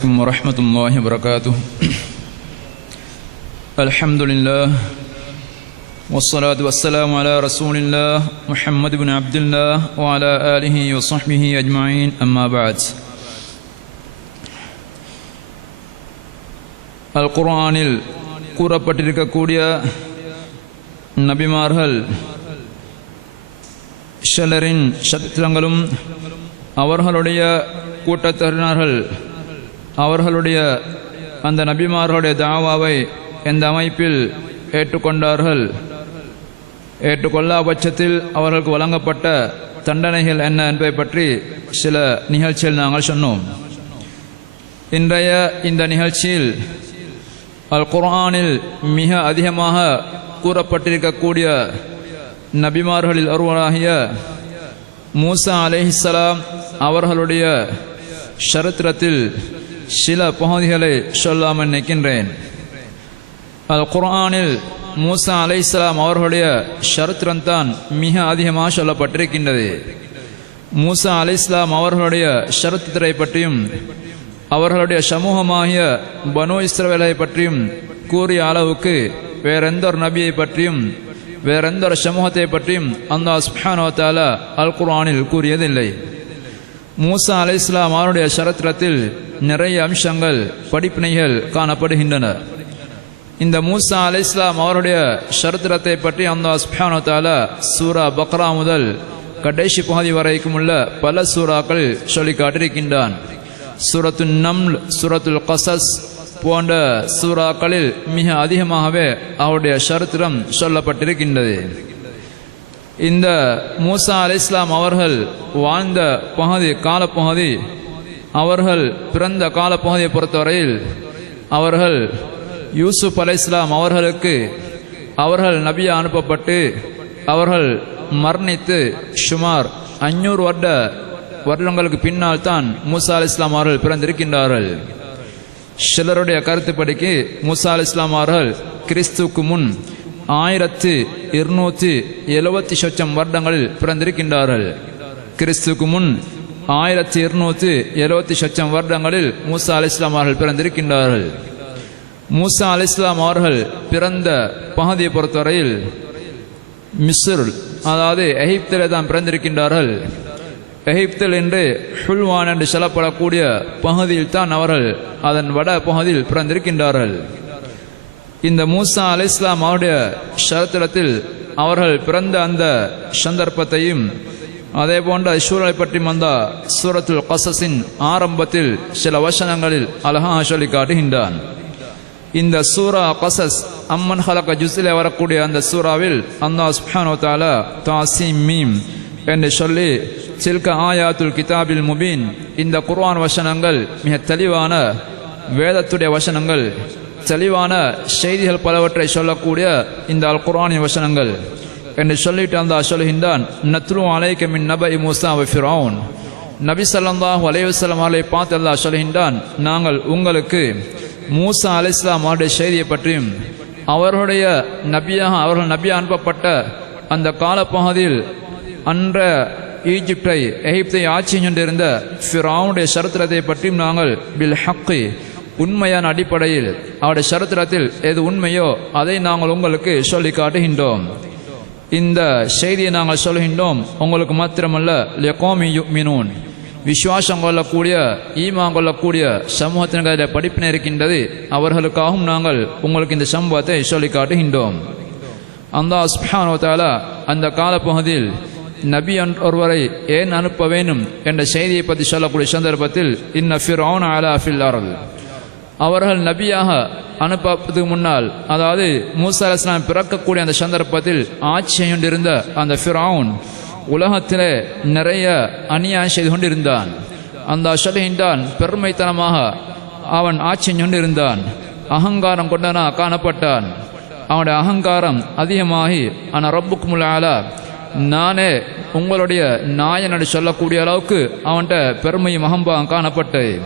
عليكم ورحمة الله وبركاته الحمد لله والصلاة والسلام على رسول الله محمد بن عبد الله وعلى آله وصحبه أجمعين أما بعد அல் குர்ஆனில் கூறப்பட்டிருக்கக்கூடிய நபிமார்கள் சிலரின் சத்திரங்களும் அவர்களுடைய கூட்டத்தினர்கள் அவர்களுடைய அந்த நபிமார்களுடைய தாவாவை எந்த அமைப்பில் ஏற்றுக்கொண்டார்கள்? ஏற்றுக்கொள்ளா பட்சத்தில் அவர்களுக்கு வழங்கப்பட்ட தண்டனைகள் என்ன என்பதை பற்றி சில நிகழ்ச்சியில் நாங்கள் சொன்னோம். இன்றைய இந்த நிகழ்ச்சியில் அல் குர்ஆனில் மிக அதிகமாக கூறப்பட்டிருக்கக்கூடிய நபிமார்களில் ஒருவராகிய மூசா அலைஹிஸ்ஸலாம் அவர்களுடைய சரித்திரத்தில் சில பகுதிகளை சொல்லாமல் நிற்கின்றேன். அல் குர்ஆனில் மூசா அலைஹிஸ்ஸலாம் அவர்களுடைய சரித்திரம்தான் மிக அதிகமாக சொல்லப்பட்டிருக்கின்றது. மூசா அலைஹிஸ்ஸலாம் அவர்களுடைய சரித்திரத்தை பற்றியும் அவர்களுடைய சமூகமாகிய பனு இஸ்ரவேலை பற்றியும் கூறிய அளவுக்கு வேறெந்த ஒரு நபியை பற்றியும் வேறெந்த ஒரு சமூகத்தை பற்றியும் அந்த சுப்ஹானோத்தால அல் குர்ஆனில் கூறியதில்லை. மூசா அலை இஸ்லாம் அவருடைய சரித்திரத்தில் நிறைய அம்சங்கள் படிப்பினைகள் காணப்படுகின்றன. இந்த மூசா அலை இஸ்லாம் அவருடைய சரித்திரத்தை பற்றி அந்த சுப்ஹானோத்தால சூரா பக்ரா முதல் கடைசி பகுதி வரைக்கும் உள்ள பல சூறாக்கள் சொல்லி காட்டிருக்கின்றான் சூரத்து நம்ல் சூரத்துல் கசஸ் போன்ற சூறாக்களில் மிக அதிகமாகவே அவருடைய சரித்திரம் சொல்லப்பட்டிருக்கின்றது. இந்த மூசா அலி இஸ்லாம் அவர்கள் வாழ்ந்த பகுதி காலப்பகுதி அவர்கள் பிறந்த காலப்பகுதியை பொறுத்தவரையில் அவர்கள் யூசுப் அலை இஸ்லாம் அவர்களுக்கு அவர்கள் நபியா அனுப்பப்பட்டு அவர்கள் மரணித்து சுமார் அஞ்சூறு வருட வருடங்களுக்கு பின்னால் தான் மூசா அலி இஸ்லாம் அவர்கள் பிறந்திருக்கின்றார்கள். சிலருடைய கருத்துப்படிக்கு மூசா அலி இஸ்லாம் அவர்கள் கிறிஸ்துக்கு முன் ஆயிரத்து இருநூற்றி எழுபத்தி சொச்சம் வருடங்களில் பிறந்திருக்கின்றார்கள். கிறிஸ்துக்கு முன் ஆயிரத்தி இருநூற்றி எழுபத்தி லட்சம் வருடங்களில் மூசா அலி இஸ்லாம் அவர்கள் பிறந்திருக்கின்றார்கள். மூசா அலி இஸ்லாம் அவர்கள் பிறந்த பகுதியை பொறுத்தவரையில் மிஸ்ர் அதாவது எகிப்திலே தான் பிறந்திருக்கின்றார்கள். எகிப்தில் என்று ஹுல்வான் என்று சொல்லப்படக்கூடிய பகுதியில் தான் அவர்கள் அதன் வட பகுதியில் பிறந்திருக்கின்றார்கள். இந்த மூசா அலி இஸ்லாம் அவருடைய சரித்திரத்தில் அவர்கள் பிறந்த அந்த சந்தர்ப்பத்தையும் அதே போன்ற சூழலை பற்றி வந்த சூரத்துல் கசஸின் ஆரம்பத்தில் சில வசனங்களில் அலஹா சொல்லி காட்டுகின்றான். இந்த சூரா கசஸ் அம்மன் ஹலக ஜுஸிலே வரக்கூடிய அந்த சூறாவில் அந்தா சுப்ஹானோ தாலா தாசிம் மீம் என்று சொல்லி சில்க ஆயாத்துல் கிதாபில் முபீன் இந்த குர்ஆன் வசனங்கள் மிக தெளிவான வேதத்துடைய வசனங்கள் தெளிவான செய்திகள் பலவற்றை சொல்லக்கூடிய இந்த அல் குர்ஆனின் வசனங்கள். என்று சொல்லிட்டு அந்த சொல்கின்றான் நத்ரு அலைக்க மின் நபை மூசா ஃபிரௌன். நபி ஸல்லல்லாஹு அலைவசலம் வஸல்லம் அவர்களை பார்த்து அல்லா சொல்கின்றான் நாங்கள் உங்களுக்கு மூசா அலைஹிஸ்ஸலாம் அவருடைய செய்தியை பற்றியும் அவர்களுடைய நபியாக அவர்கள் நபியாக அனுப்பப்பட்ட அந்த காலப்பகுதியில் அன்ற ஈஜிப்டை எகிப்தை ஆட்சி கொண்டிருந்த ஃபிரௌனுடைய சரித்திரத்தை பற்றியும் நாங்கள் பில் ஹக்கி உண்மையான அடிப்படையில் அவருடைய சரித்திரத்தில் எது உண்மையோ அதை நாங்கள் உங்களுக்கு சொல்லி காட்டுகின்றோம். இந்த செய்தியை நாங்கள் சொல்கின்றோம். உங்களுக்கு மாத்திரமல்ல லெகோமி மினூன் விசுவாசம் கொள்ளக்கூடிய ஈமா கொள்ளக்கூடிய சமூகத்தினர்களில் படிப்பினை இருக்கின்றது. அவர்களுக்காகவும் நாங்கள் உங்களுக்கு இந்த சம்பவத்தை சொல்லி காட்டுகின்றோம் அந்த அஸ்மானோத்தால அந்த காலப்பகுதியில் நபி ஒருவரை ஏன் அனுப்ப வேண்டும் என்ற செய்தியை பற்றி சொல்லக்கூடிய சந்தர்ப்பத்தில் இன்ன ஃபிர் ஆன் அலா ஃபில் அவர்கள் நபியாக அனுப்பதுக்கு முன்னால் அதாவது மூசா அலிஸ்லாம் பிறக்கக்கூடிய அந்த சந்தர்ப்பத்தில் ஆட்சி கொண்டிருந்த அந்த ஃபிரவுன் உலகத்திலே நிறைய அநியாயம் செய்து கொண்டிருந்தான். அந்த சொல்கின்றான் பெருமைத்தனமாக அவன் ஆட்சி கொண்டிருந்தான். அகங்காரம் கொண்டனா காணப்பட்டான். அவனுடைய அகங்காரம் அதிகமாகி ஆனால் ரப்புக்கு ஆலா நானே உங்களுடைய நாயனடி சொல்லக்கூடிய அளவுக்கு அவன்கிட்ட பெருமையும் அகம்பாகம் காணப்பட்டேன்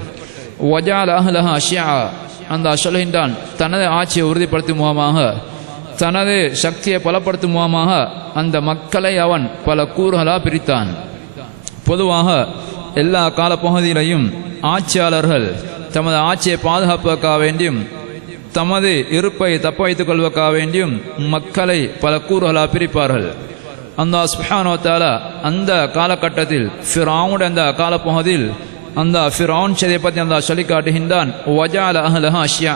வஜால் அஹ்லஹா ஷியா அந்த சொல்கின்றான் தனது ஆட்சியை உறுதிப்படுத்தும் மூலமாக தனது சக்தியை பலப்படுத்தும் மூலமாக அந்த மக்களை அவன் பல கூறுகளாக பிரித்தான். பொதுவாக எல்லா காலப்பகுதியிலையும் ஆட்சியாளர்கள் தமது ஆட்சியை பாதுகாப்பதற்காக வேண்டியும் தமது இருப்பை தப்ப வைத்துக் கொள்வதற்காக வேண்டியும் மக்களை பல கூறுகளாக பிரிப்பார்கள். அந்த சுஹானோ அந்த காலகட்டத்தில் அந்த காலப்பகுதியில் அந்த ஃபிரௌன் செய்தியை பற்றி அந்த சொல்லி காட்டுகின்றான் வஜால அஹலஹா ஷியா.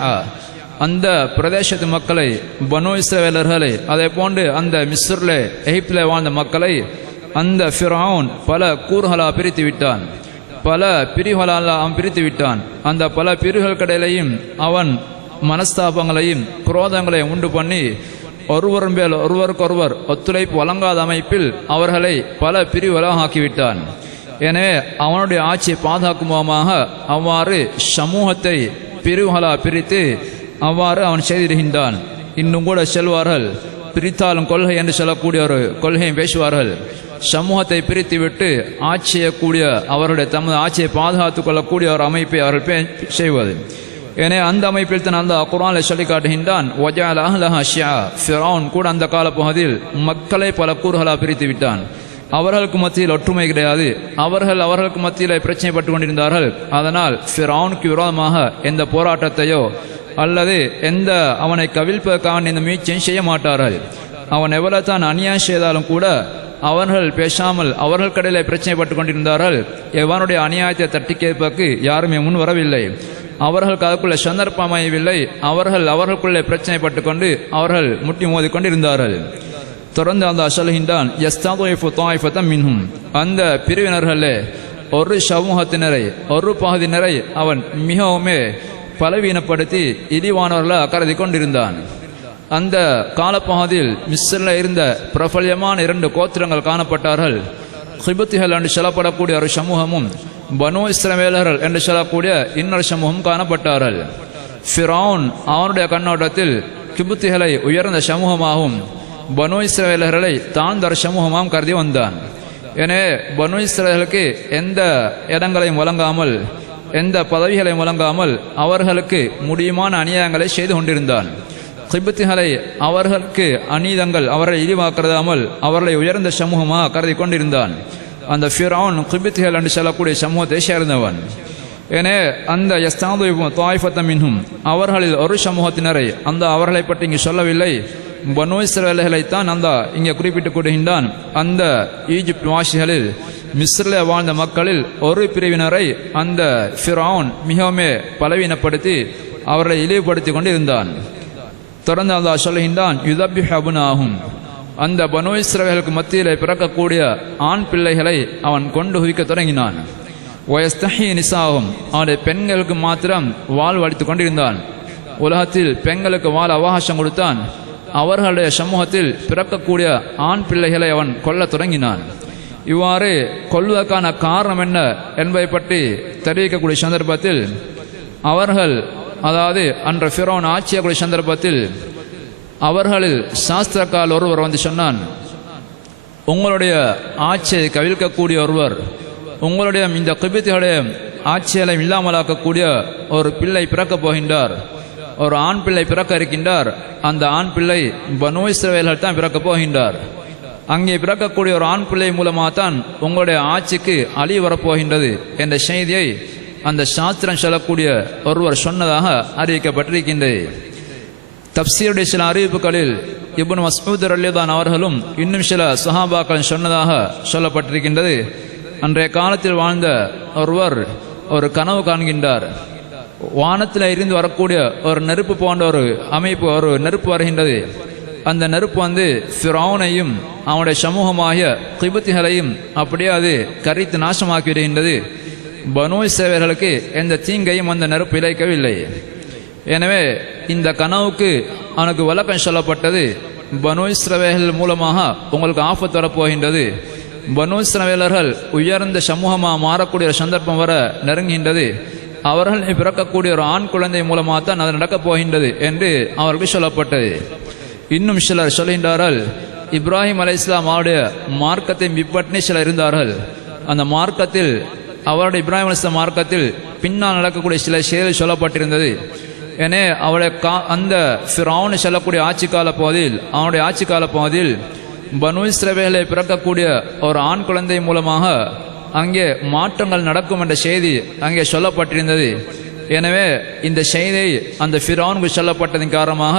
அந்த பிரதேசத்து மக்களை பனு இஸ்ரவேலர்களை அதே போன்று அந்த மிஸ்ரில் எகிப்தில் வாழ்ந்த மக்களை அந்த ஃபிரௌன் பல கூறுகளாக பிரித்து விட்டான். பல பிரிவுகளால் அவன் பிரித்து விட்டான். அந்த பல பிரிவுகளுக்கிடையிலையும் அவன் மனஸ்தாபங்களையும் குரோதங்களையும் உண்டு பண்ணி ஒருவர் மேல் ஒருவருக்கொருவர் ஒத்துழைப்பு வழங்காத அமைப்பில் அவர்களை பல பிரிவுகளாக ஆக்கிவிட்டான். எனவே அவனுடைய ஆட்சியை பாதுகாக்கும் அவ்வாறு சமூகத்தை பிரிவுகளாக பிரித்து அவ்வாறு அவன் செய்திருக்கின்றான் இன்னும் கூட செல்வார்கள் பிரித்தாலும் கொள்கை என்று சொல்லக்கூடிய ஒரு கொள்கையை பேசுவார்கள். சமூகத்தை பிரித்துவிட்டு ஆட்சியை கூடிய அவருடைய தமது ஆட்சியை பாதுகாத்துக் கொள்ளக்கூடிய ஒரு அமைப்பை அவர்கள் பே- செய்வது. எனவே அந்த அமைப்பில் தான் அந்த குரானை சொல்லி காட்டுகின்றான் ஒஜால் கூட அந்த கால பகுதியில் மக்களை பல கூறுகளாக பிரித்து விட்டான் அவர்களுக்கு மத்தியில் ஒற்றுமை கிடையாது. அவர்கள் அவர்களுக்கு மத்தியில் பிரச்சனைப்பட்டு கொண்டிருந்தார்கள். அதனால் ஃபிரௌனுக்கு விரோதமாக எந்த போராட்டத்தையோ அல்லது எந்த அவனை கவிழ்ப்பதற்கான இந்த முயற்சியும் செய்ய மாட்டார்கள். அவன் எவ்வளவு தான் அநியாயம் செய்தாலும் கூட அவர்கள் பேசாமல் அவர்கள் கடையில் பிரச்சனைப்பட்டு கொண்டிருந்தார்கள். எவனுடைய அநியாயத்தை தட்டி கேட்பதற்கு யாருமே முன் வரவில்லை. அவர்களுக்கு அதுக்குள்ள சந்தர்ப்பம் அமையவில்லை. அவர்கள் அவர்களுக்குள்ளே பிரச்சனைப்பட்டு கொண்டு அவர்கள் முட்டி மோதி கொண்டிருந்தார்கள். தொடர்ந்து அந்த சொல்கின்றான் மின்ஹும். அந்த பிரிவினர்களே ஒரு சமூகத்தினரை ஒரு பகுதியினரை அவன் மிகவுமே பலவீனப்படுத்தி இழிவானவர்களாக கருதி கொண்டிருந்தான் அந்த காலப்பகுதியில் மிஸ்ரில் இருந்த பிரபல்யமான இரண்டு கோத்திரங்கள் காணப்பட்டார்கள். ஹிபத்திகள் என்று சொல்லப்படக்கூடிய ஒரு சமூகமும் பனு இஸ்ரவேலர்கள் என்று சொல்லக்கூடிய இன்னொரு சமூகம் காணப்பட்டார்கள். ஃபிரௌன் அவனுடைய கண்ணோட்டத்தில் கிபுத்திகளை உயர்ந்த சமூகமாகவும் பனு இஸ்ரவேலர்களை தான் ஒரு சமூகமாம் கருதி வந்தான் எனவே பனு இஸ்ரவேலுக்கு எந்த இடங்களையும் வழங்காமல் எந்த பதவிகளையும் வழங்காமல் அவர்களுக்கு முடியுமான அநியாயங்களை செய்து கொண்டிருந்தான் கிபத்துகளை அவர்களுக்கு அநீதங்கள் அவரை இழிவாக்கிறதாமல் அவர்களை உயர்ந்த சமூகமாக கருதி கொண்டிருந்தான் அந்த ஃபிரௌன் கிபித்துகள் என்று சொல்லக்கூடிய சமூகத்தை சேர்ந்தவன் எனவே அந்த யஸ்தாது தாய்ஃபத்தமின்ஹும் அவர்களில் ஒரு சமூகத்தினரை அந்த அவர்களை பற்றி இங்கு சொல்லவில்லை பனு இஸ்ரவேலர்களைத்தான் அந்த இங்கே குறிப்பிட்டு கூறுகின்றான் அந்த ஈஜிப்ட் வாசிகளில் மிஸ்ரில் வாழ்ந்த மக்களில் ஒரு பிரிவினரை அந்த ஃபிரௌன் மிகவுமே பலவீனப்படுத்தி அவர்களை இழிவுபடுத்தி கொண்டு இருந்தான் தொடர்ந்து அந்த சொல்லுகின்றான் யுதபி ஆகும் அந்த பனு இஸ்ரவேலுக்கு மத்தியில் பிறக்கக்கூடிய ஆண் பிள்ளைகளை அவன் கொண்டு குவிக்க தொடங்கினான். வயஸ்தஹி நிசாகும் அவனுடைய பெண்களுக்கு மாத்திரம் வாழ் வடித்துக் கொண்டிருந்தான். உலகத்தில் பெண்களுக்கு வாழ அவகாசம் கொடுத்தான். அவர்களுடைய சமூகத்தில் பிறக்கக்கூடிய ஆண் பிள்ளைகளை அவன் கொல்ல தொடங்கினான். இவ்வாறு கொல்வதற்கான காரணம் என்ன என்பதை பற்றி தெரிவிக்கக்கூடிய சந்தர்ப்பத்தில் அவர்கள் அதாவது அன்ற ஃபிரோன் ஆட்சியக்கூடிய சந்தர்ப்பத்தில் அவர்களில் சாஸ்திரக்கால் ஒருவர் வந்து சொன்னான் உங்களுடைய ஆட்சியை கவிழ்க்கக்கூடிய ஒருவர் உங்களுடைய இந்த கிபித்துடைய ஆட்சிகளை இல்லாமலாக்கக்கூடிய ஒரு பிள்ளை பிறக்கப் போகின்றார். ஒரு ஆண் பிள்ளை பிறக்க இருக்கின்றார் அந்த ஆண் பிள்ளை பனு இஸ்ரவேல்கள் தான் பிறக்க போகின்றார். அங்கே பிறக்கக்கூடிய ஒரு ஆண் பிள்ளை மூலமாக தான் உங்களுடைய ஆட்சிக்கு அழி வரப்போகின்றது என்ற செய்தியை அந்த சாஸ்திரம் சொல்லக்கூடிய ஒருவர் சொன்னதாக அறிவிக்கப்பட்டிருக்கின்றது. தப்சீருடைய சில அறிவிப்புகளில் இப்னு மஸ்மூத் அல்லிதான் அவர்களும் இன்னும் சில சஹாபாக்கள் சொன்னதாக சொல்லப்பட்டிருக்கின்றது. அன்றைய காலத்தில் வாழ்ந்த ஒருவர் ஒரு கனவு காண்கின்றார். வானத்தில் இருந்து வரக்கூடிய ஒரு நெருப்பு போன்ற ஒரு அமைப்பு ஒரு நெருப்பு வருகின்றது. அந்த நெருப்பு வந்து ஃபிரௌனையும் அவனுடைய சமூகமாகிய கிபத்திகளையும் அப்படியே அது கரித்து நாசமாக்கி விடுகின்றது பனோய் சேவர்களுக்கு எந்த தீங்கையும் அந்த நெருப்பு இழைக்கவில்லை. எனவே இந்த கனவுக்கு அவனுக்கு விளக்கம் சொல்லப்பட்டது பனு இஸ்ரவேல் மூலமாக உங்களுக்கு ஆபத்து வரப்போகின்றது. பனோய் இஸ்ரவேலர்கள் உயர்ந்த சமூகமாக மாறக்கூடிய சந்தர்ப்பம் வர நெருங்குகின்றது. அவர்கள் பிறக்கக்கூடிய ஒரு ஆண் குழந்தை மூலமாக தான் அது நடக்கப் போகின்றது என்று அவருக்கு சொல்லப்பட்டது. இன்னும் சிலர் சொல்கின்றார்கள் இப்ராஹிம் அலை இஸ்லாம் அவருடைய மார்க்கத்தை பின்பற்றி சிலர் இருந்தார்கள். அந்த மார்க்கத்தில் அவருடைய இப்ராஹிம் அலிஸ்லாம் மார்க்கத்தில் பின்னால் நடக்கக்கூடிய சில செயல் சொல்லப்பட்டிருந்தது. எனவே அவருடைய கா அந்த ஃபிரௌன் செல்லக்கூடிய ஆட்சி கால பகுதியில் அவனுடைய ஆட்சி கால பகுதியில் பனு இஸ்ரவேலை பிறக்கக்கூடிய ஒரு ஆண் குழந்தை மூலமாக அங்கே மாற்றங்கள் நடக்கும் என்ற செய்தி அங்கே சொல்லப்பட்டிருந்தது. எனவே இந்த செய்தி அந்த ஃபிரௌனுக்கு சொல்லப்பட்டதன் காரணமாக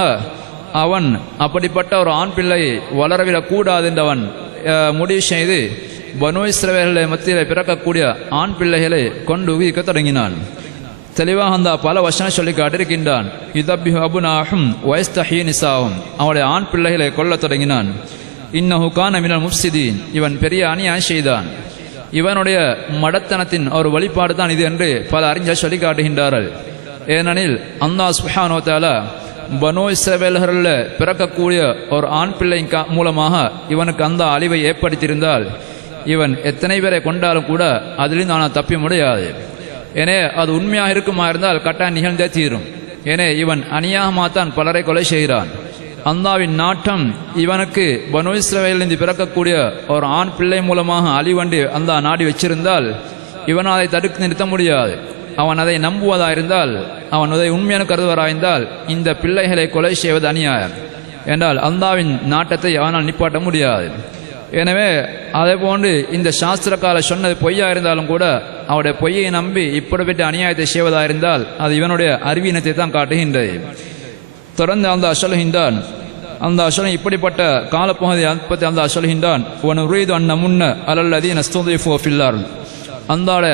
அவன் அப்படிப்பட்ட ஒரு ஆண் பிள்ளை வளரவிடக்கூடாது என்றவன் முடிவு செய்து பனு மத்தியில் பிறக்கக்கூடிய ஆண் பிள்ளைகளை கொண்டு உயிர்க்க தொடங்கினான். தெளிவாக அந்த பல வசனம் சொல்லி காட்டிருக்கின்றான் இதபி அபுனாகும் வயஸ்தஹீ நிசாவும் அவனுடைய ஆண் பிள்ளைகளை கொல்லத் தொடங்கினான். இன்னஹு கான மினல் முப்சிதீன் இவன் பெரிய அணியான் செய்தான். இவனுடைய மடத்தனத்தின் ஒரு வழிபாடு தான் இது என்று பல அறிஞர் சொல்லி காட்டுகின்றார்கள் ஏனெனில் அந்தா சுஹானோத்தால பனோ இஸ்ரவேலர்களில் பிறக்கக்கூடிய ஒரு ஆண் பிள்ளை மூலமாக இவனுக்கு அந்த அழிவை ஏற்படுத்தியிருந்தால் இவன் எத்தனை பேரை கொண்டாலும் கூட அதிலிருந்து ஆனால் தப்பி முடியாது. ஏனே அது உண்மையாக இருக்குமா இருந்தால் கட்டாயம் நிகழ்ந்தே தீரும். ஏனே இவன் அநியாகமாகத்தான் பலரை கொலை செய்கிறான். அல்லாவின் நாட்டம் இவனுக்கு பனு இஸ்ரவேலிருந்து பிறக்கக்கூடிய ஒரு ஆண் பிள்ளை மூலமாக அழிவண்டு அந்த நாடி வச்சிருந்தால் இவன் அதை தடுத்து நிறுத்த முடியாது. அவன் அதை நம்புவதாயிருந்தால் அவன் அதை உண்மையான கருதுவராயிருந்தால் இந்த பிள்ளைகளை கொலை செய்வது அநியாயம். என்றால் அல்லாவின் நாட்டத்தை அவனால் நிப்பாட்ட முடியாது. எனவே அதே போன்று இந்த சாஸ்திரக்கால சொன்னது பொய்யா இருந்தாலும் கூட அவருடைய பொய்யை நம்பி இப்படிப்பட்ட அநியாயத்தை செய்வதாயிருந்தால் அது இவனுடைய அறிவீனத்தை தான் காட்டுகின்றது. தொடர்ந்து அந்த சொல்கின்றான் அந்த அசலன் இப்படிப்பட்ட காலப்பகுதி பற்றி அந்த சொல்கின்றான் உன் உரியது அண்ண முன்ன அலல்லதி நஸ்தோதிஃபோ ஃபில்லார். அந்தாட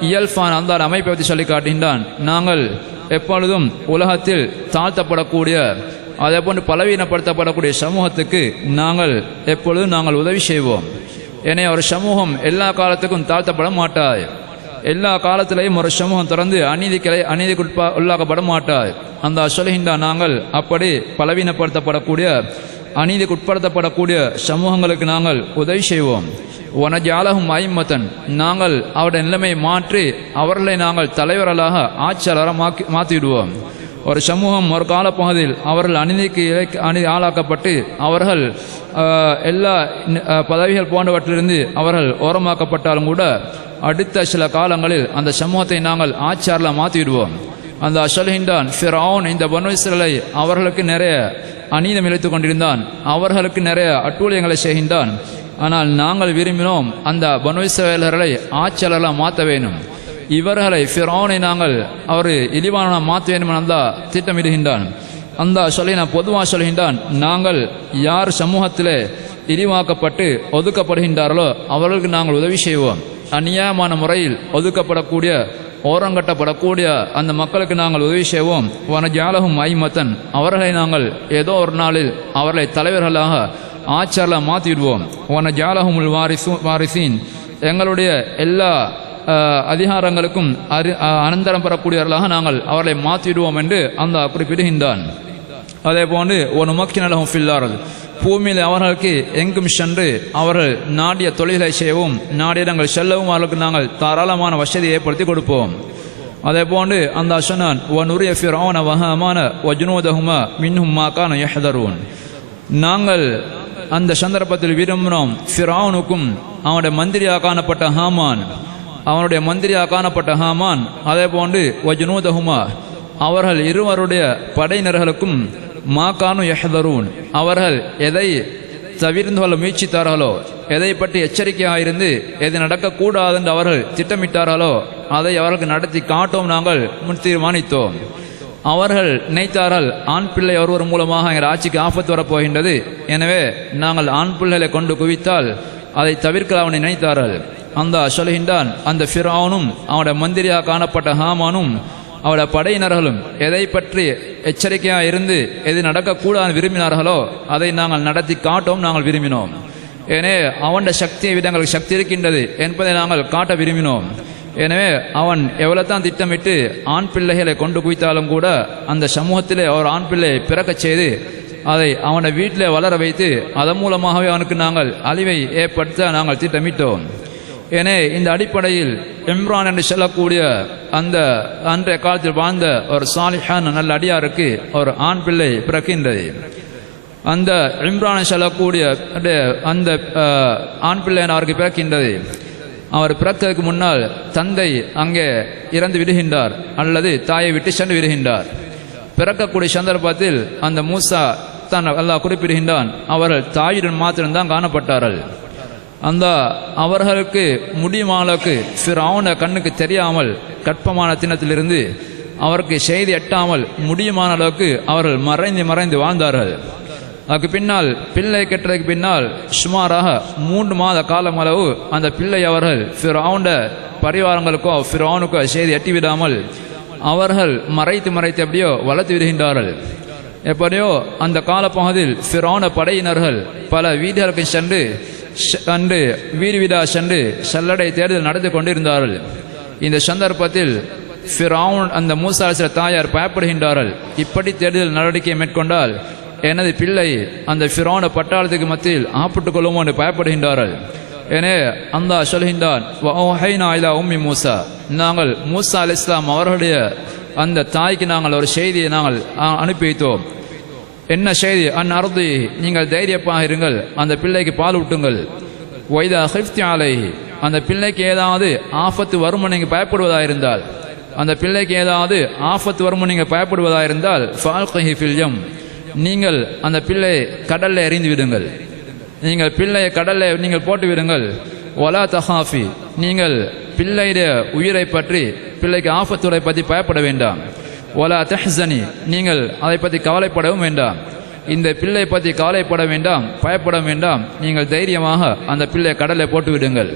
இயல்பான அந்தாட அமைப்பை பற்றி சொல்லி காட்டுகின்றான். நாங்கள் எப்பொழுதும் உலகத்தில் தாழ்த்தப்படக்கூடிய அதே போன்று பலவீனப்படுத்தப்படக்கூடிய சமூகத்துக்கு நாங்கள் எப்பொழுதும் நாங்கள் உதவி செய்வோம். என ஒரு சமூகம் எல்லா காலத்துக்கும் தாழ்த்தப்பட மாட்டாது. எல்லா காலத்திலையும் ஒரு சமூகம் தொடர்ந்து அநீதிக்கலை அநீதிக்குட்பா உள்ளாக்கப்பட மாட்டார் அந்த சொல்கின்ற நாங்கள் அப்படி பலவீனப்படுத்தப்படக்கூடிய அநீதிக்கு உட்படுத்தப்படக்கூடிய சமூகங்களுக்கு நாங்கள் உதவி செய்வோம். உனஜாலகும் ஐம்மத்தன் நாங்கள் அவருடைய நிலைமையை மாற்றி அவர்களை நாங்கள் தலைவர்களாக ஆட்சியாளராக மாக்கி மாற்றிவிடுவோம் ஒரு சமூகம் ஒரு காலப்பகுதியில் அவர்கள் அநீதிக்கு இலை அநீதி ஆளாக்கப்பட்டு அவர்கள் எல்லா பதவிகள் போன்றவற்றிலிருந்து அவர்கள் ஓரமாக்கப்பட்டாலும் கூட அடுத்த சில காலங்களில் அந்த சமூகத்தை நாங்கள் ஆச்சாரில் மாற்றிவிடுவோம். அந்த சொல்கின்றான் ஃபிரவுன் இந்த பனு அவர்களுக்கு நிறைய அநீதம் இழைத்துக் கொண்டிருந்தான். அவர்களுக்கு நிறைய அட்டூழியங்களை செய்கின்றான். ஆனால் நாங்கள் விரும்பினோம் அந்த பனு இஸ்ரேலர்களை ஆட்சியாளர்களாக மாற்ற வேண்டும். இவர்களை ஃபிரவுனை நாங்கள் அவர் இழிவான மாற்ற வேண்டும் என திட்டமிடுகின்றான். அந்த சொல்லை நான் பொதுவாக சொல்கின்றான் நாங்கள் யார் சமூகத்திலே இழிவாக்கப்பட்டு ஒதுக்கப்படுகின்றார்களோ அவர்களுக்கு நாங்கள் உதவி செய்வோம். அநியாயமான முறையில் ஒதுக்கப்படக்கூடிய ஓரங்கட்டப்படக்கூடிய அந்த மக்களுக்கு நாங்கள் உதவி செய்வோம். வனஜாலகும் ஐமத்தன். அவர்களை நாங்கள் ஏதோ ஒரு நாளில் அவர்களை தலைவர்களாக ஆச்சாரில் மாற்றிவிடுவோம் உள் வாரிசு வாரிசின். எங்களுடைய எல்லா அதிகாரங்களுக்கும் அரி அனந்தரம் பெறக்கூடியவர்களாக நாங்கள் அவர்களை மாற்றிவிடுவோம் என்று அந்த குறிப்பிடுகின்றான். அதே போன்று ஒரு நலகம் ஃபில்லாரது பூமியில் அவர்களுக்கு எங்கும் சென்று அவர்கள் நாடிய தொழிலை செய்யவும் நாடிய நாங்கள் செல்லவும் அவர்களுக்கு நாங்கள் தாராளமான வசதியை ஏற்படுத்தி கொடுப்போம். அதே போன்று அந்த அசனான் ஒன் உரிய ஃபிரோன வஹமான வஜ்னூதஹுமா மின்ஹும் மாக்கான யஹதரூன். நாங்கள் அந்த சந்தர்ப்பத்தில் விரும்புகிறோம் ஃபிரானுக்கும் அவனுடைய மந்திரியாக காணப்பட்ட ஹாமான் அவனுடைய மந்திரியாக காணப்பட்ட ஹாமான் அதே போன்று வஜ்னூதஹுமா அவர்கள் இருவருடைய படையினர்களுக்கும் மாகானு எஹதரூன் அவர்கள் எதை தவிர்ந்து கொள்ள முயற்சித்தார்களோ எதை பற்றி எச்சரிக்கையாயிருந்து எது நடக்கக்கூடாது என்று அவர்கள் திட்டமிட்டார்களோ அதை அவர்களுக்கு நடத்தி காட்டோம் நாங்கள் முன் தீர்மானித்தோம். அவர்கள் நினைத்தார்கள் ஆண் பிள்ளை ஒருவர் மூலமாக எங்கள் ஆட்சிக்கு ஆபத்து வரப்போகின்றது. எனவே நாங்கள் ஆண் பிள்ளைகளை கொண்டு குவித்தால் அதை தவிர்க்க அவனை நினைத்தார்கள். அந்த சொல்கின்றான் அந்த ஃபிரானும் அவனுடைய மந்திரியாக காணப்பட்ட ஹாமானும் அவருடைய படையினர்களும் எதை பற்றி எச்சரிக்கையாக இருந்து எது நடக்கக்கூடாது விரும்பினார்களோ அதை நாங்கள் நடத்தி காட்டோம் நாங்கள் விரும்பினோம். ஏனே அவனுடைய சக்தியை விட எங்களுக்கு சக்தி இருக்கின்றது என்பதை நாங்கள் காட்ட விரும்பினோம். எனவே அவன் எவ்வளோ தான் திட்டமிட்டு ஆண் பிள்ளைகளை கொண்டு குவித்தாலும் கூட அந்த சமூகத்திலே ஒரு ஆண் பிள்ளையை பிறக்கச் செய்து அதை அவனை வீட்டிலே வளர வைத்து அதன் மூலமாகவே அவனுக்கு நாங்கள் அழிவை ஏற்படுத்த நாங்கள் திட்டமிட்டோம். எனவே இந்த அடிப்படையில் இம்ரான் என்று சொல்லக்கூடிய அந்த அன்றைய காலத்தில் வாழ்ந்த ஒரு சாலிஹான் நல்ல அடியாருக்கு ஒரு ஆண் பிள்ளை பிறக்கின்றது. அந்த இம்ரான் சொல்லக்கூடிய அந்த ஆண் பிள்ளை அவருக்கு பிறக்கின்றது. அவர் பிறக்கிறதுக்கு முன்னால் தந்தை அங்கே இறந்து விடுகின்றார் அல்லது தாயை விட்டு சென்று விடுகின்றார். பிறக்கக்கூடிய சந்தர்ப்பத்தில் அந்த மூசா தான் அல்லாஹ் குறிப்பிடுகின்றான் அவர்கள் தாயுடன் மாத்திரம்தான் காணப்பட்டார்கள். அந்த அவர்களுக்கு முடியுமாளுக்கு ஃபிரௌன கண்ணுக்கு தெரியாமல் கற்பமான தினத்திலிருந்து அவருக்கு செய்தி எட்டாமல் முடியுமான அளவுக்கு அவர்கள் மறைந்து மறைந்து வாழ்ந்தார்கள். அதுக்கு பின்னால் பிள்ளை கெட்டதுக்கு பின்னால் சுமாராக மூன்று மாத காலம் அளவு அந்த பிள்ளை அவர்கள் ஃபிரௌண்ட பரிவாரங்களுக்கோ ஃபிரௌனுக்கோ செய்தி எட்டிவிடாமல் அவர்கள் மறைத்து மறைத்து எப்படியோ வளர்த்து விடுகின்றார்கள். எப்படியோ அந்த காலப்பகுதியில் ஃபிரௌன படையினர்கள் பல வீடுகளுக்கு சென்று அன்று கண்டு சென்று சல்லடை தேர்தல் நடத்தி கொண்டிருந்தார்கள். இந்த சந்தர்ப்பத்தில் ஃபிரௌன் அந்த மூசா தாயார் பயப்படுகின்றார்கள். இப்படி தேர்தல் நடவடிக்கை மேற்கொண்டால் எனது பிள்ளை அந்த ஃபிரௌன பட்டாளத்துக்கு மத்தியில் ஆப்பிட்டுக் கொள்ளுமோ என்று பயப்படுகின்றார்கள். எனவே அந்த சொல்கின்றான் உம்மி மூசா. நாங்கள் மூசா அலி இஸ்லாம் அவர்களுடைய அந்த தாய்க்கு நாங்கள் ஒரு செய்தியை நாங்கள் அனுப்பி வைத்தோம். என்ன செய்தி? அன் அறுதி நீங்கள் தைரியப்பாக இருங்கள். அந்த பிள்ளைக்கு பால் ஊட்டுங்கள். வைதா ஹிஃப்தி ஆலை அந்த பிள்ளைக்கு ஏதாவது ஆபத்து வருமோ நீங்கள் பயப்படுவதாக இருந்தால். அந்த பிள்ளைக்கு ஏதாவது ஆபத்து வருமோ நீங்கள் பயப்படுவதாக இருந்தால் ஃபால்கஹி ஃபில்யம் நீங்கள் அந்த பிள்ளை கடல்ல எறிந்து விடுங்கள். நீங்கள் பிள்ளையை கடலில் நீங்கள் போட்டு விடுங்கள். ஒலா தஹாஃபி. நீங்கள் பிள்ளையுடைய உயிரை பற்றி பிள்ளைக்கு ஆபத்துரை பற்றி பயப்பட வேண்டாம். ஒலா தஹ்சனி நீங்கள் அதை பற்றி கவலைப்படவும் வேண்டாம். இந்த பிள்ளை பற்றி கவலைப்பட வேண்டாம் பயப்பட வேண்டாம். நீங்கள் தைரியமாக அந்த பிள்ளை கடலை போட்டு விடுங்கள்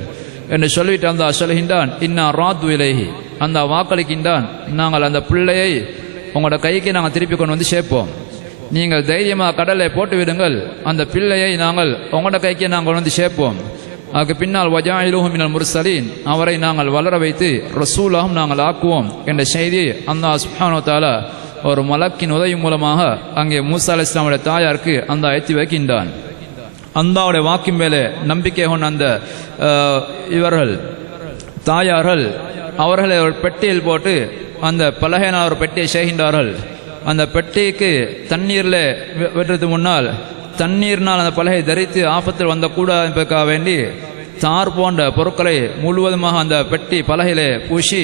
என்று சொல்லிவிட்டு அந்த சொல்கின்றான் இன்னா ராத் விலைஹி அந்த வாக்களிக்கின்றான் நாங்கள் அந்த பிள்ளையை உங்களோட கைக்கு நாங்கள் திருப்பி கொண்டு வந்து சேர்ப்போம். நீங்கள் தைரியமாக கடலை போட்டு விடுங்கள் அந்த பிள்ளையை நாங்கள் உங்களோட கைக்கு நாங்கள் கொண்டு வந்து சேர்ப்போம். அதுக்கு பின்னால் வஜாயிலுஹும் மினல் முர்சலீன். அவரை நாங்கள் வளர வைத்து ரசூலாகவும் நாங்கள் ஆக்குவோம் என்ற செய்தி அந்த சுஹானோ தஆலா ஒரு மலக்கின் உதவி மூலமாக அங்கே மூசா அலி இஸ்லாமுடைய தாயாருக்கு அந்த எத்தி வைக்கின்றான். அந்தாவுடைய வாக்கின் மேலே நம்பிக்கை கொண்ட அந்த இவர்கள் தாயார்கள் அவர்களை ஒரு பெட்டியில் போட்டு அந்த பலகையினால் ஒரு பெட்டியை செய்கின்றார்கள் அந்த பெட்டிக்கு தண்ணீரில் வி- முன்னால் தண்ணீர்னால் அந்த பலகை தரித்து ஆபத்தில் வந்தக்கூடாது என்பதற்காக வேண்டி தார் போன்ற பொருட்களை முழுவதுமாக அந்த பெட்டி பலகையிலே பூசி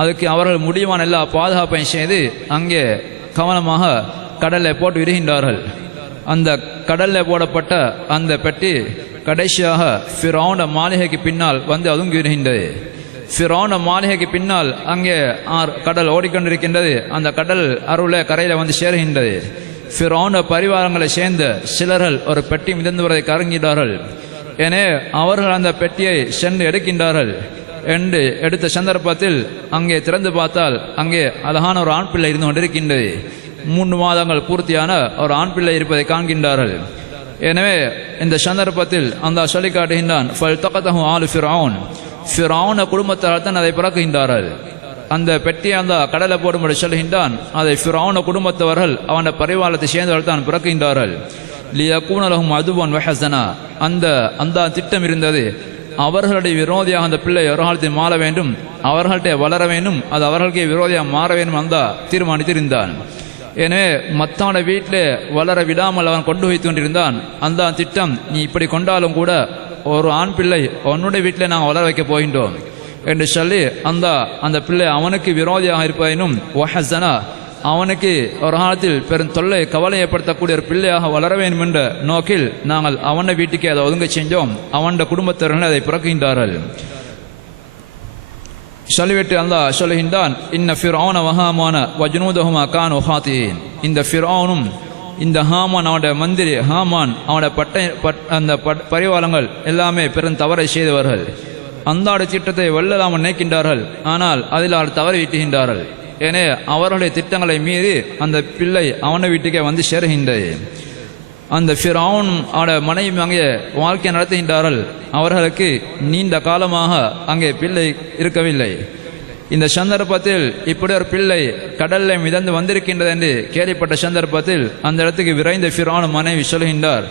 அதுக்கு அவர்கள் முடிவான எல்லா பாதுகாப்பையும் செய்து அங்கே கவனமாக கடலில் போட்டு விடுகின்றார்கள். அந்த கடலில் போடப்பட்ட அந்த பெட்டி கடைசியாக ஃபிரௌன மாளிகைக்கு பின்னால் வந்து அதுங்கி விடுகின்றது. ஃபிரௌன மாளிகைக்கு பின்னால் அங்கே ஆர் கடல் ஓடிக்கொண்டிருக்கின்றது. அந்த கடல் அருள கரையில் வந்து சேருகின்றது. ஃபிரோன பரிவாரங்களை சேர்ந்த சிலர்கள் ஒரு பெட்டி மிதந்து வரதை கறங்கிட்டார்கள் எனவே அவர்கள் அந்த பெட்டியை சென்று எடுக்கின்றார்கள். என்று எடுத்த சந்தர்ப்பத்தில் அங்கே திறந்து பார்த்தால் அங்கே அழகான ஒரு ஆண் பிள்ளை இருந்து கொண்டிருக்கின்றது. மூன்று மாதங்கள் பூர்த்தியான ஒரு ஆண் பிள்ளை இருப்பதை காண்கின்றார்கள். எனவே இந்த சந்தர்ப்பத்தில் அந்த சொல்லி காட்டுகின்றான் ஆளு ஃபிரௌன். ஃபிரௌன குடும்பத்தால் தான் அதை பிறக்குகின்றார்கள். அந்த பெட்டியை அந்த கடலை போடும்படி சொல்கின்றான். அதை ஃபிரௌன குடும்பத்தவர்கள் அவன பரிவாரத்தை சேர்ந்தவர்கள் தான் பிறக்கின்றார்கள். லியகூனலகும் அதுவன் வஹசனா அந்த அந்த திட்டம் இருந்தது. அவர்களுடைய விரோதியாக அந்த பிள்ளை ஒரு காலத்தில் மாற வேண்டும். அவர்கள்ட்ட வளர வேண்டும். அது அவர்களுக்கே விரோதியாக மாற வேண்டும் அந்த தீர்மானித்திருந்தான். எனவே மத்தான வீட்டிலே வளர விடாமல் அவன் கொண்டு வைத்து கொண்டிருந்தான். அந்த திட்டம் நீ இப்படி கொண்டாலும் கூட ஒரு ஆண் பிள்ளை உன்னுடைய வீட்டில் நாங்கள் வளர வைக்க போகின்றோம். என்று சொல்லி அந்த அந்த பிள்ளை அவனுக்கு விரோதியாக இருப்பாயினும் ஒஹசனா அவனுக்கு ஒரு காலத்தில் பெரும் தொல்லை கவலை ஏற்படுத்தக்கூடிய ஒரு பிள்ளையாக வளர வேண்டும் என்ற நோக்கில் நாங்கள் அவன வீட்டுக்கே அதை ஒதுங்க செஞ்சோம். அவனோட குடும்பத்தினர்கள் அதை பிறக்குகின்றார்கள் சொல்லிவிட்டு அல்லாஹ் சொல்லுகின்றான் இன்ன ஃபிரோன வஹாமான வஜ்னூதஹுமா கான் ஹாத்தியின் இந்த ஃபிரோனும் இந்த ஹாமான் அவனுடைய மந்திரி ஹாமான் அவனுடைய பட்டை பட் அந்த பட் பரிவாரங்கள் எல்லாமே பெரும் தவறை செய்தவர்கள். அந்தாடு திட்டத்தை வெல்லலாம் நினைக்கின்றார்கள் ஆனால் அதில் அவர் தவறி விட்டுகின்றார்கள். எனவே அவர்களுடைய திட்டங்களை மீறி அந்த பிள்ளை அவன வீட்டுக்கே வந்து சேருகின்றது அந்த ஃபிரவுன் அவட மனைவி அங்கே வாழ்க்கை நடத்துகின்றார்கள். அவர்களுக்கு நீண்ட காலமாக அங்கே பிள்ளை இருக்கவில்லை. இந்த சந்தர்ப்பத்தில் இப்படி ஒரு பிள்ளை கடலில் மிதந்து வந்திருக்கின்றது என்று கேள்விப்பட்ட சந்தர்ப்பத்தில் அந்த இடத்துக்கு விரைந்த ஃபிரான் மனைவி சொல்கின்றார்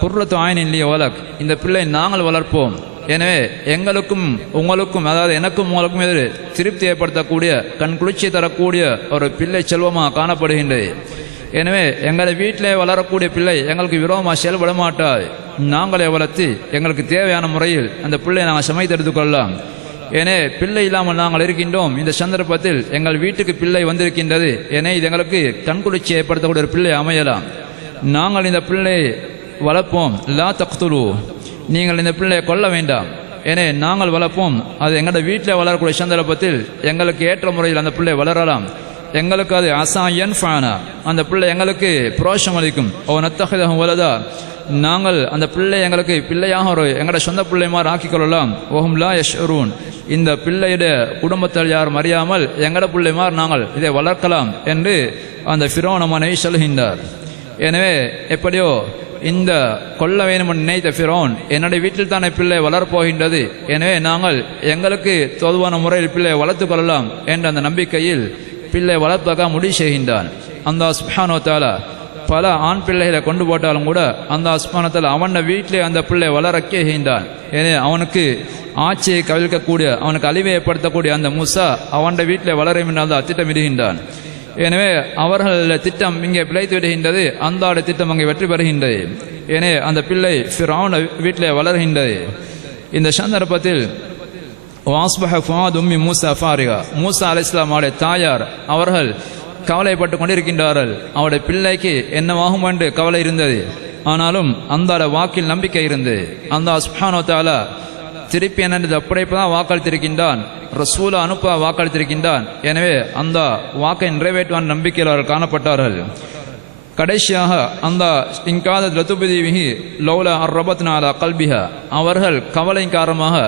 குர்லத்து ஆயினின் இல்லைய வழக் இந்த பிள்ளை நாங்கள் வளர்ப்போம். எனவே எங்களுக்கும் உங்களுக்கும் அதாவது எனக்கும் உங்களுக்கும் எதிர் திருப்தி ஏற்படுத்தக்கூடிய கண் குளிர்ச்சி தரக்கூடிய ஒரு பிள்ளை செல்வமாக காணப்படுகின்றது. எனவே எங்களை வீட்டிலே வளரக்கூடிய பிள்ளை எங்களுக்கு விரோதமாக செயல்பட மாட்டாது நாங்களே வளர்த்து எங்களுக்கு தேவையான முறையில் அந்த பிள்ளையை நாங்கள் சமைத்தெடுத்து கொள்ளலாம் எனவே பிள்ளை இல்லாமல் நாங்கள் இருக்கின்றோம். இந்த சந்தர்ப்பத்தில் எங்கள் வீட்டுக்கு பிள்ளை வந்திருக்கின்றது. ஏனே இது எங்களுக்கு கண்குளிர்ச்சி ஏற்படுத்தக்கூடிய ஒரு பிள்ளை அமையலாம். நாங்கள் இந்த பிள்ளையை வளர்ப்போம். லா தக்துலு. நீங்கள் இந்த பிள்ளையை கொல்ல வேண்டாம். எனவே நாங்கள் வளர்ப்போம். அது எங்களோட வீட்டில் வளரக்கூடிய சந்தர்ப்பத்தில் எங்களுக்கு ஏற்ற முறையில் அந்த பிள்ளை வளரலாம். எங்களுக்கு அது அசாயன் ஃபானா. அந்த பிள்ளை எங்களுக்கு புரோஷம் அளிக்கும். ஓ நத்தகதகம் வலதா. நாங்கள் அந்த பிள்ளை எங்களுக்கு பிள்ளையாக ஒரு எங்களோட சொந்த பிள்ளை மாதிரி ஆக்கிக் கொள்ளலாம். ஓஹம் லா யஷ்ரூன் இந்த பிள்ளையுடைய குடும்பத்தில் யாரும் அறியாமல் எங்களோட பிள்ளை மாதிரி நாங்கள் இதை வளர்க்கலாம் என்று அந்த ஃபிரோன மனைவி சொல்கின்றார். எனவே எப்படியோ இந்த கொல்ல வேண்டும் நினைத்த ஃபிரோன் என்னுடைய வீட்டில் தானே பிள்ளை வளரப்போகின்றது. எனவே நாங்கள் எங்களுக்கு தொதுவான முறையில் பிள்ளை வளர்த்து கொள்ளலாம் என்ற அந்த நம்பிக்கையில் பிள்ளை வளர்ப்பதாக முடிவு செய்கின்றான். அந்த சுப்ஹானோ தாலா பல ஆண் பிள்ளைகளை கொண்டு போட்டாலும் கூட அந்த அஸ்மானத்தில் அவன வீட்டிலே அந்த பிள்ளை வளரக்கேகின்றான் எனவே அவனுக்கு ஆட்சியை கவிழ்க்கக்கூடிய அவனுக்கு அழிவை ஏற்படுத்தக்கூடிய அந்த முசா அவன் வீட்டிலே வளரும் என்று திட்டமிடுகின்றான் எனவே அவர்கள் திட்டம் இங்கே பிழைத்து விடுகின்றது. அந்த திட்டம் அங்கே வெற்றி பெறுகின்றது. எனவே அந்த பிள்ளை ஃபிரௌன வீட்டிலே வளர்கின்றது. இந்த சந்தர்ப்பத்தில் வாஸ்பஹ ஃபுஆத் உம்மி மூசா ஃபாரிகா. மூசா அலைஹிஸ்ஸலாமுடைய தாயார் அவர்கள் கவலைப்பட்டு கொண்டிருக்கின்றார்கள். அவருடைய பிள்ளைக்கு என்னவாகும் என்று கவலை இருந்தது. ஆனாலும் அந்த வாக்கில் நம்பிக்கை இருந்தது. அந்த சுப்ஹானோ தாலா திருப்பி என்னது அப்படிப்பதான் வாக்களித்திருக்கின்றான். ரசூலா அனுப்ப வாக்களித்திருக்கின்றான். எனவே அந்த வாக்கை நிறைவேற்றுவான் நம்பிக்கையில் அவர் காணப்பட்டார்கள். கடைசியாக அந்த இங்காத லத்துபதிவிகி லௌல அர்ரபத்னாலா கல்பிஹா அவர்கள் கவலை காரணமாக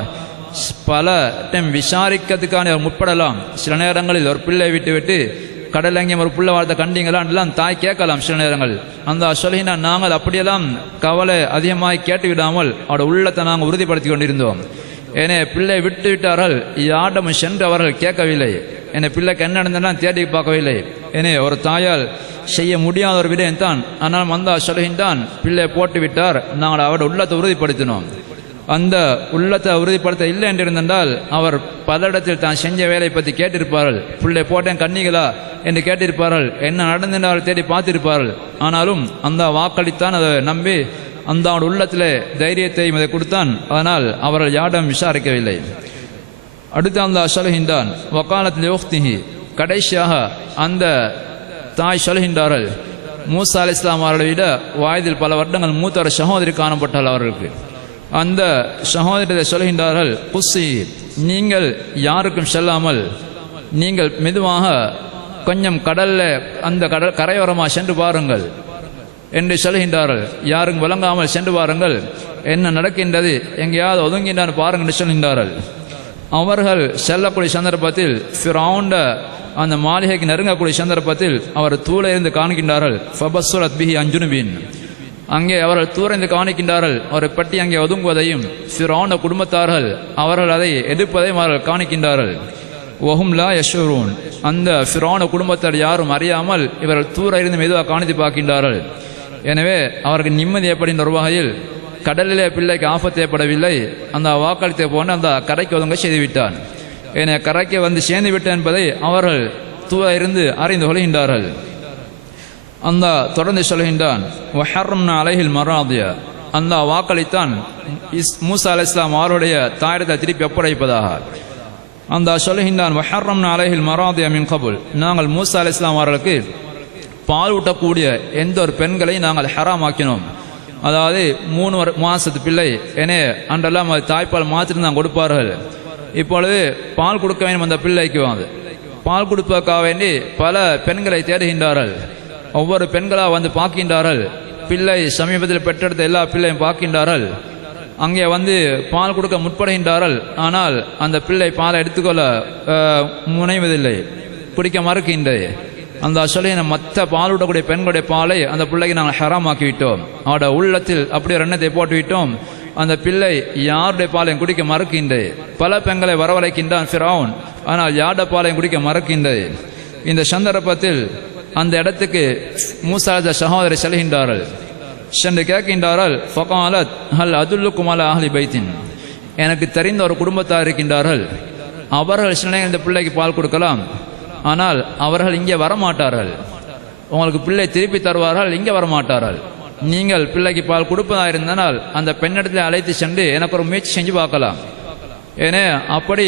பல டைம் விசாரிக்கிறதுக்கான முற்படலாம். சில நேரங்களில் ஒரு பிள்ளை விட்டு கடல் எங்கேயும் ஒரு புள்ள வார்த்தை கண்டீங்களான் எல்லாம் தாய் கேட்கலாம் சில நேரங்கள். அந்த சொல்லினா நாங்கள் அப்படியெல்லாம் கவலை அதிகமாக கேட்டு விடாமல் அவரோட உள்ளத்தை நாங்கள் உறுதிப்படுத்தி கொண்டிருந்தோம். என்னை பிள்ளை விட்டு விட்டார்கள் யாரிடம் சென்று அவர்கள் கேட்கவில்லை. என்னை பிள்ளைக்கு என்ன நடந்தெல்லாம் தேடி பார்க்கவில்லை. என்னை ஒரு தாயால் செய்ய முடியாத ஒரு விடயம் தான் ஆனால் வந்தா சொல்கின்றான் பிள்ளை போட்டு விட்டார். நாங்கள் அவரோட உள்ளத்தை உறுதிப்படுத்தினோம். அந்த உள்ளத்தை உறுதிப்படுத்த இல்லை என்று இருந்தால் அவர் பலரிடத்தில் தான் செஞ்ச வேலையை பற்றி கேட்டிருப்பார்கள். பிள்ளை போட்டேன் கண்ணிகளா? என்று கேட்டிருப்பார்கள். என்ன நடந்தென்று தேடி பார்த்திருப்பார்கள். ஆனாலும் அந்த வாக்களித்தான் அதை நம்பி அந்த அவன் உள்ளத்தில் தைரியத்தையும் அதை கொடுத்தான். அதனால் அவர்கள் யாரிடம் விசாரிக்கவில்லை. அடுத்து அந்த சொல்கின்றான் வக்காலத்தில் யோக்திஹி கடைசியாக அந்த தாய் சொல்கின்றார்கள் மூசா அலி இஸ்லாம் அவர்களை விட வயதில் பல வருடங்கள் மூத்தவர் சகோதரி காணப்பட்டால் அவர்களுக்கு. அந்த சகோதரத்தை சொல்கின்றார்கள் புஸ்ஸி நீங்கள் யாருக்கும் செல்லாமல் நீங்கள் மெதுவாக கொஞ்சம் கடல்ல அந்த கடல் கரையோரமாக சென்று பாருங்கள் என்று சொல்கின்றார்கள். யாரும் விளங்காமல் சென்று பாருங்கள். என்ன நடக்கின்றது? எங்கேயாவது ஒதுங்கின்றான் பாருங்கள் என்று சொல்கின்றார்கள். அவர்கள் செல்லக்கூடிய சந்தர்ப்பத்தில் ஃபிரௌண்ட அந்த மாளிகைக்கு நெருங்கக்கூடிய சந்தர்ப்பத்தில் அவர் தூளை இருந்து காண்கின்றார்கள். ஃபபஸ்ஸுரத் பிஹி அஞ்சுனுபின் அங்கே அவர்கள் தூரந்து காணிக்கின்றார்கள். அவரை பற்றி அங்கே ஒதுங்குவதையும் சிறான குடும்பத்தார்கள் அவர்கள் அதை எதிர்ப்பதையும் அவர்கள் காணிக்கின்றார்கள். ஒஹும்லா யஷூரூன் அந்த ஃபிரௌன குடும்பத்தார் யாரும் அறியாமல் இவர்கள் தூர இருந்து மெதுவாக காணித்து பார்க்கின்றார்கள். எனவே அவருக்கு நிம்மதி எப்படின்ற ஒரு வகையில் கடலிலே பிள்ளைக்கு ஆபத்து ஏற்படவில்லை. அந்த வாக்களித்த போன அந்த கரைக்கு ஒதுங்க செய்துவிட்டான். என கரைக்கு வந்து சேர்ந்து விட்டேன் என்பதை அவர்கள் தூர இருந்து அறிந்து கொள்கின்றார்கள். அந்த தொடர்ந்து சொல்கின்றான் அலைஹில் மராதிய? அந்த வாக்களித்தான் இஸ் மூசா அலி இஸ்லாம் அவருடைய தாயத்தை திருப்பி ஒப்படைப்பதாக. அந்த சொல்கின்றான் வஹர்ரம்னா அலைஹில் மராதிய மின் கபுல்? நாங்கள் மூசா அலி இஸ்லாம் அவர்களுக்கு பால் ஊட்டக்கூடிய எந்த ஒரு பெண்களையும் நாங்கள் ஹராமாக்கினோம். அதாவது மூணு மாசத்து பிள்ளை எனவே அன்றெல்லாம் தாய்ப்பால் மாத்திரம் தான் கொடுப்பார்கள். இப்பொழுது பால் கொடுக்க வேண்டும் அந்த பிள்ளைக்கு வந்து பால் கொடுப்பதற்காக வேண்டி பல பெண்களை தேடுகின்றார்கள். ஒவ்வொரு பெண்களாக வந்து பார்க்கின்றார்கள். பிள்ளை சமீபத்தில் பெற்றெடுத்த எல்லா பிள்ளையும் பார்க்கின்றார்கள். அங்கே வந்து பால் கொடுக்க முற்படுகின்றார்கள். ஆனால் அந்த பிள்ளை பாலை எடுத்துக்கொள்ள முனைவதில்லை. குடிக்க மறுக்கின்றது. அந்த சொல்லின மற்ற பால் விடக்கூடிய பெண்களுடைய பாலை அந்த பிள்ளைக்கு நாங்கள் ஹராமாக்கிவிட்டோம். அவட உள்ளத்தில் அப்படியே எண்ணத்தை போட்டுவிட்டோம். அந்த பிள்ளை யாருடைய பாலையும் குடிக்க மறுக்கின்றது. பல பெண்களை வரவழைக்கின்றான் ஃபிரவுன் ஆனால் யாருடைய பாலையும் குடிக்க மறுக்கின்றது? இந்த சந்தர்ப்பத்தில் அந்த இடத்துக்கு மூசாத சகோதரி செல்கின்றார்கள். சென்று கேட்கின்றார்கள் ஃபகாலத் ஹல் அதுல்லு குமால அஹ்லி பைத்தின்? எனக்கு தெரிந்த ஒரு குடும்பத்தார் இருக்கின்றார்கள். அவர்கள் சில இந்த பிள்ளைக்கு பால் கொடுக்கலாம். ஆனால் அவர்கள் இங்கே வரமாட்டார்கள். உங்களுக்கு பிள்ளை திருப்பி தருவார்கள் இங்கே வரமாட்டார்கள். நீங்கள் பிள்ளைக்கு பால் கொடுப்பதாக இருந்தனால் அந்த பெண்ணிடத்தில் அழைத்து சென்று எனக்கு ஒரு முயற்சி செஞ்சு பார்க்கலாம். ஏனே அப்படி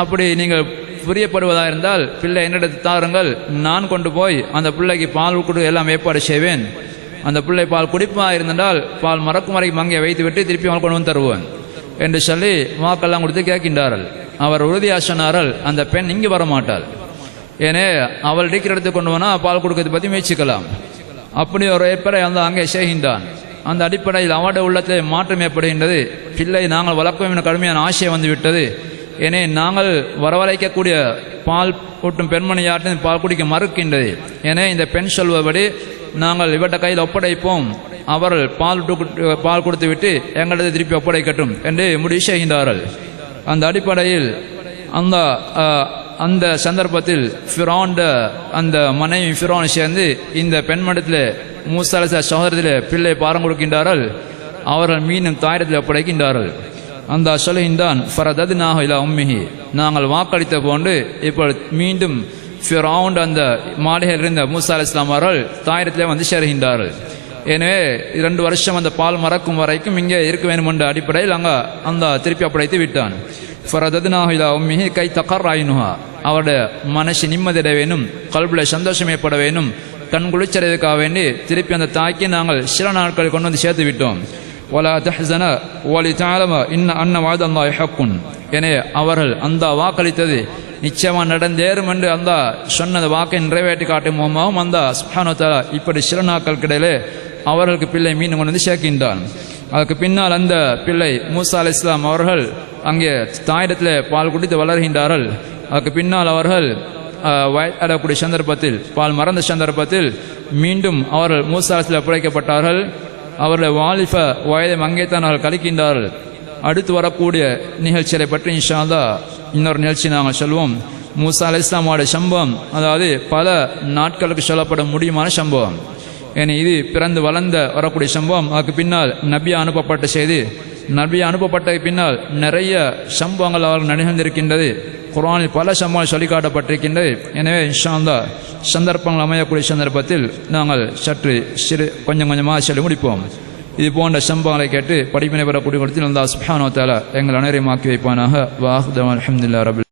அப்படி நீங்கள் புரியப்படுவதாக இருந்தால் பிள்ளை என்னிடத்து தாருங்கள் நான் கொண்டு போய் அந்த பிள்ளைக்கு பால் கொடு எல்லாம் ஏற்பாடு செய்வேன். அந்த பிள்ளை பால் குடிப்பாக இருந்தால் பால் மறக்கும் வரைக்கும் அங்கே வைத்து விட்டு திருப்பி அவன் கொண்டு வந்து தருவேன் என்று சொல்லி வாக்கெல்லாம் கொடுத்து கேட்கின்றார்கள். அவர் உறுதியாக சொன்னார்கள் அந்த பெண் இங்கே வரமாட்டாள். ஏனே அவள் இருக்கிற இடத்துக்கு கொண்டு போனால் பால் கொடுக்கறது பற்றி முயற்சிக்கலாம். அப்படி ஒரு ஏற்பரை வந்து அங்கே செய்கின்றான். அந்த அடிப்படையில் அவட உள்ளத்தை மாற்றம் ஏற்படுகின்றது. பிள்ளை நாங்கள் வளர்க்கும் என கடுமையான ஆசை வந்து விட்டது நாங்கள் வரவழைக்கக்கூடிய பால் ஊட்டும் பெண்மணி யார்ட்டையும் பால் குடிக்க மறுக்கின்றது. என இந்த பெண் சொல்வபடி நாங்கள் இவட்ட கையில் ஒப்படைப்போம். அவர்கள் பால் விட்டு- பால் கொடுத்து விட்டு எங்களிடத்தை திருப்பி ஒப்படைக்கட்டும் என்று முடிவு செய்கின்றார்கள். அந்த அடிப்படையில் அந்த அந்த சந்தர்ப்பத்தில் ஃபிரான்ட அந்த மனைவி ஃபிரான் சேர்ந்து இந்த பெண்மடத்தில் மூசாலச சகோதரத்தில் பிள்ளை பாரம் கொடுக்கின்றார்கள். அவர்கள் மீண்டும் தாயிரத்தில் ஒப்படைக்கின்றார்கள். அந்த சொல்கின்றான் ஃபரதது நாக இலா உம்மிஹி. நாங்கள் வாக்களித்த போன்று இப்போ மீண்டும் ஃபிரவுண்ட் அந்த மாளிகையில் இருந்த மூசா அலி இஸ்லாம் அவர்கள் தாயிரத்திலே வந்து சேருகின்றார்கள். எனவே இரண்டு வருஷம் அந்த பால் மறக்கும் வரைக்கும் இங்கே இருக்க வேண்டும் என்ற அடிப்படையில் அங்கே அந்த திருப்பி அப்படைத்து விட்டான். ஃபரததுனாஹு இல்லா உம்மிஹி கை தக்கர் ராயினுஹா அவருடைய மனசு நிம்மதியிட வேணும் கல்புல சந்தோஷம் ஏற்பட வேணும் கண் குளிச்சடைவதற்காக வேண்டி திருப்பி அந்த தாய்க்கு நாங்கள் சில நாட்கள் கொண்டு வந்து சேர்த்து விட்டோம். ஒலா தஹ்சன ஒலி தாளம இன்ன அன்ன வாதந்தா ஹக்குன் எனவே அவர்கள் அந்த வாக்களித்தது நிச்சயமாக நடந்தேறும் என்று அந்த சொன்னது வாக்கை நிறைவேற்றி காட்டும் மூலமாகவும் அந்த சுஹானுத்தாலா இப்படி சில நாட்களுக்கிடையிலே அவர்களுக்கு பிள்ளை மீண்டும் கொண்டு வந்து சேர்க்கின்றான். அதுக்கு பின்னால் அந்த பிள்ளை மூசா அலி இஸ்லாம் அவர்கள் அங்கே தாயிடத்தில் பால் குடித்து வளர்கின்றார்கள். அதுக்கு பின்னால் அவர்கள் வயதாடக்கூடிய சந்தர்ப்பத்தில் பால் மறந்த சந்தர்ப்பத்தில் மீண்டும் அவர்கள் மூசா அலிஸ்லாம் பிழைக்கப்பட்டார்கள் அவருடைய வாலிப வயதை அங்கேத்தான் அவர்கள் கழிக்கின்றார்கள். அடுத்து வரக்கூடிய நிகழ்ச்சிகளை பற்றி இன்ஷா இன்னொரு நிகழ்ச்சி நாங்கள் சொல்வோம். மூசா அலி இஸ்லாமோடைய சம்பவம் அதாவது பல நாட்களுக்கு சொல்லப்பட முடியுமான சம்பவம். ஏன்னா இது பிறந்து வளர்ந்த வரக்கூடிய சம்பவம். அதுக்கு பின்னால் நபி அனுப்பப்பட்ட செய்தி. நபி அனுப்பப்பட்டதுக்கு பின்னால் நிறைய சம்பவங்கள் அவர்கள் நிகழ்ந்திருக்கின்றது குரானில் பல சம்பவங்கள் சொல்லி காட்டப்பட்டிருக்கின்றது எனவே இன்ஷா சந்தர்ப்பங்கள் அமையக்கூடிய சந்தர்ப்பத்தில் நாங்கள் சற்று சிறு கொஞ்சம் கொஞ்சமாக சொல்லி முடிப்போம். இது போன்ற சம்பவங்களை கேட்டு படிப்பினை பெறக்கூடிய கொடுத்து நல்லா சுஹானோ தாலா எங்கள் அனைவரையும் ஆக்கி வைப்பானாக. வாஹ் அஹமதுல்லா ரபுல்